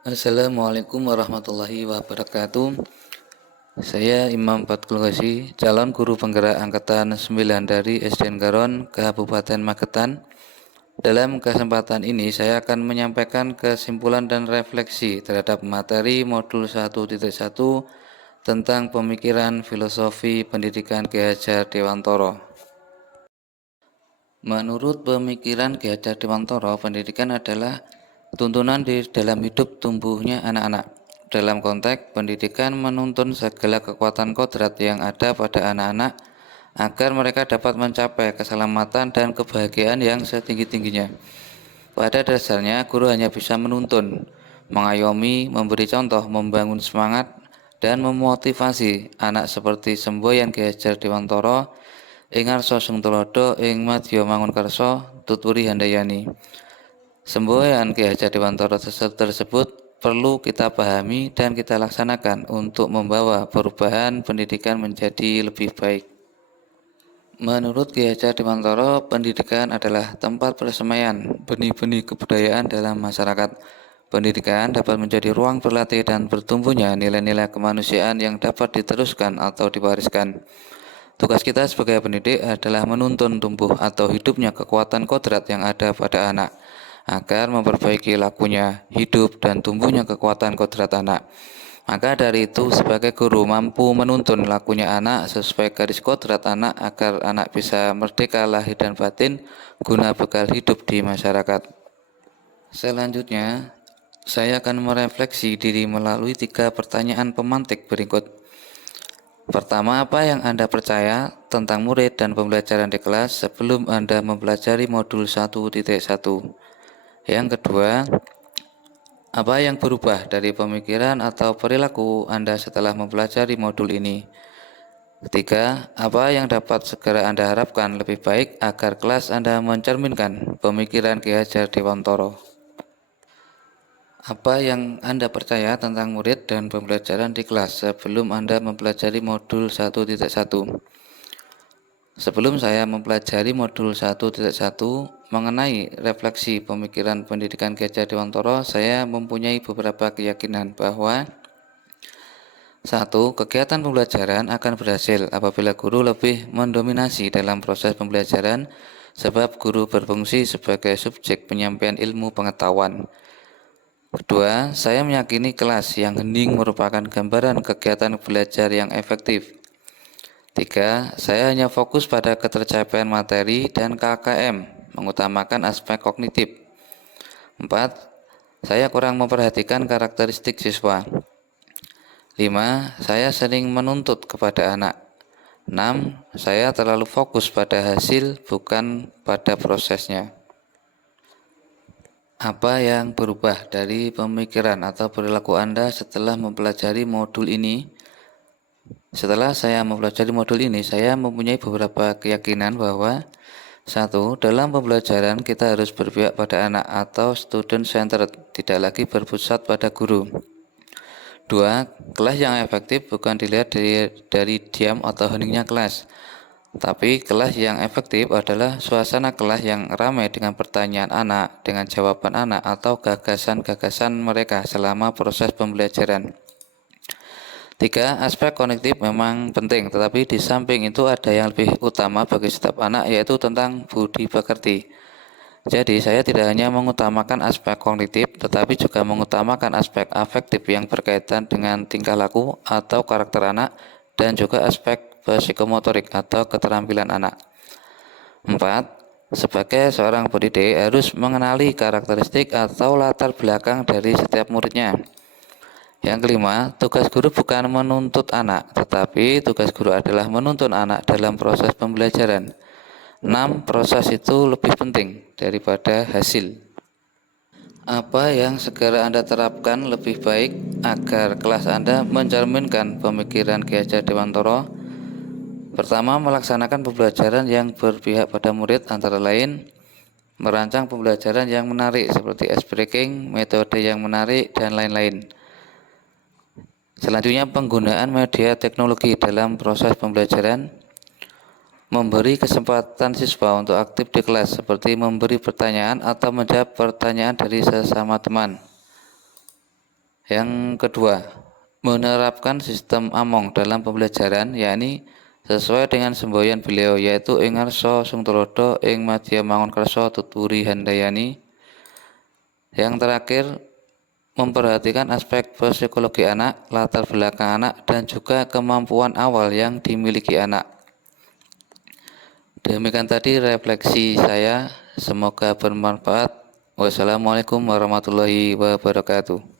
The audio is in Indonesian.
Assalamualaikum warahmatullahi wabarakatuh. Saya Imam Fatkul Ghazi, calon guru penggerak angkatan 9 dari SDN Garon, Kabupaten Magetan. Dalam kesempatan ini saya akan menyampaikan kesimpulan dan refleksi terhadap materi modul 1.1 tentang pemikiran filosofi pendidikan Ki Hajar Dewantoro. Menurut pemikiran Ki Hajar Dewantoro, pendidikan adalah tuntunan di dalam hidup tumbuhnya anak-anak. Dalam konteks pendidikan menuntun segala kekuatan kodrat yang ada pada anak-anak agar mereka dapat mencapai keselamatan dan kebahagiaan yang setinggi-tingginya. Pada dasarnya, guru hanya bisa menuntun, mengayomi, memberi contoh, membangun semangat, dan memotivasi anak seperti semboyan Ki Hajar Dewantoro, ing ngarsa sing tulodo, ing madya mangunkarsa, tuturi handayani. Semboyan Ki Hajar Dewantoro tersebut perlu kita pahami dan kita laksanakan untuk membawa perubahan pendidikan menjadi lebih baik. Menurut Ki Hajar Dewantoro, pendidikan adalah tempat persemaian benih-benih kebudayaan dalam masyarakat. Pendidikan dapat menjadi ruang berlatih dan bertumbuhnya nilai-nilai kemanusiaan yang dapat diteruskan atau diwariskan. Tugas kita sebagai pendidik adalah menuntun tumbuh atau hidupnya kekuatan kodrat yang ada pada anak, agar memperbaiki lakunya, hidup, dan tumbuhnya kekuatan kodrat anak. Maka dari itu, sebagai guru mampu menuntun lakunya anak sesuai garis kodrat anak agar anak bisa merdeka lahir dan batin guna bekal hidup di masyarakat. Selanjutnya, saya akan merefleksi diri melalui 3 pertanyaan pemantik berikut. Pertama, apa yang Anda percaya tentang murid dan pembelajaran di kelas sebelum Anda mempelajari modul 1.1? Yang kedua, apa yang berubah dari pemikiran atau perilaku Anda setelah mempelajari modul ini? Ketiga, apa yang dapat segera Anda harapkan lebih baik agar kelas Anda mencerminkan pemikiran Ki Hajar Dewantoro? Apa yang Anda percaya tentang murid dan pembelajaran di kelas sebelum Anda mempelajari modul 1.1? Sebelum saya mempelajari modul 1.1 mengenai refleksi pemikiran pendidikan Ki Hajar Dewantoro, saya mempunyai beberapa keyakinan bahwa 1. Kegiatan pembelajaran akan berhasil apabila guru lebih mendominasi dalam proses pembelajaran, sebab guru berfungsi sebagai subjek penyampaian ilmu pengetahuan. Kedua, saya meyakini kelas yang hening merupakan gambaran kegiatan belajar yang efektif. 3. Saya hanya fokus pada ketercapaian materi dan KKM, mengutamakan aspek kognitif. 4. Saya kurang memperhatikan karakteristik siswa. 5. Saya sering menuntut kepada anak. 6. Saya terlalu fokus pada hasil, bukan pada prosesnya. Apa yang berubah dari pemikiran atau perilaku Anda setelah mempelajari modul ini? Setelah saya mempelajari modul ini, saya mempunyai beberapa keyakinan bahwa 1. Dalam pembelajaran kita harus berpihak pada anak atau student centered, tidak lagi berpusat pada guru. 2. Kelas yang efektif bukan dilihat dari diam atau heningnya kelas, tapi kelas yang efektif adalah suasana kelas yang ramai dengan pertanyaan anak, dengan jawaban anak, atau gagasan-gagasan mereka selama proses pembelajaran. 3. Aspek kognitif memang penting, tetapi di samping itu ada yang lebih utama bagi setiap anak, yaitu tentang budi pekerti. Jadi saya tidak hanya mengutamakan aspek kognitif, tetapi juga mengutamakan aspek afektif yang berkaitan dengan tingkah laku atau karakter anak, dan juga aspek psikomotorik atau keterampilan anak. 4. Sebagai seorang pendidik harus mengenali karakteristik atau latar belakang dari setiap muridnya. Yang kelima, tugas guru bukan menuntut anak, tetapi tugas guru adalah menuntun anak dalam proses pembelajaran. 6. Proses itu lebih penting daripada hasil. Apa yang segera Anda terapkan lebih baik agar kelas Anda mencerminkan pemikiran Ki Hajar Dewantoro? Pertama, melaksanakan pembelajaran yang berpihak pada murid, antara lain merancang pembelajaran yang menarik seperti ice breaking, metode yang menarik, dan lain-lain. Selanjutnya, penggunaan media teknologi dalam proses pembelajaran. Memberi kesempatan siswa untuk aktif di kelas, seperti memberi pertanyaan atau menjawab pertanyaan dari sesama teman. Yang kedua, menerapkan sistem Among dalam pembelajaran, yakni sesuai dengan semboyan beliau, yaitu ing ngarsa sung tulodo ing madya mangun kersa tuturi handayani. Yang terakhir, memperhatikan aspek psikologi anak, latar belakang anak, dan juga kemampuan awal yang dimiliki anak. Demikian tadi refleksi saya, semoga bermanfaat. Wassalamualaikum warahmatullahi wabarakatuh.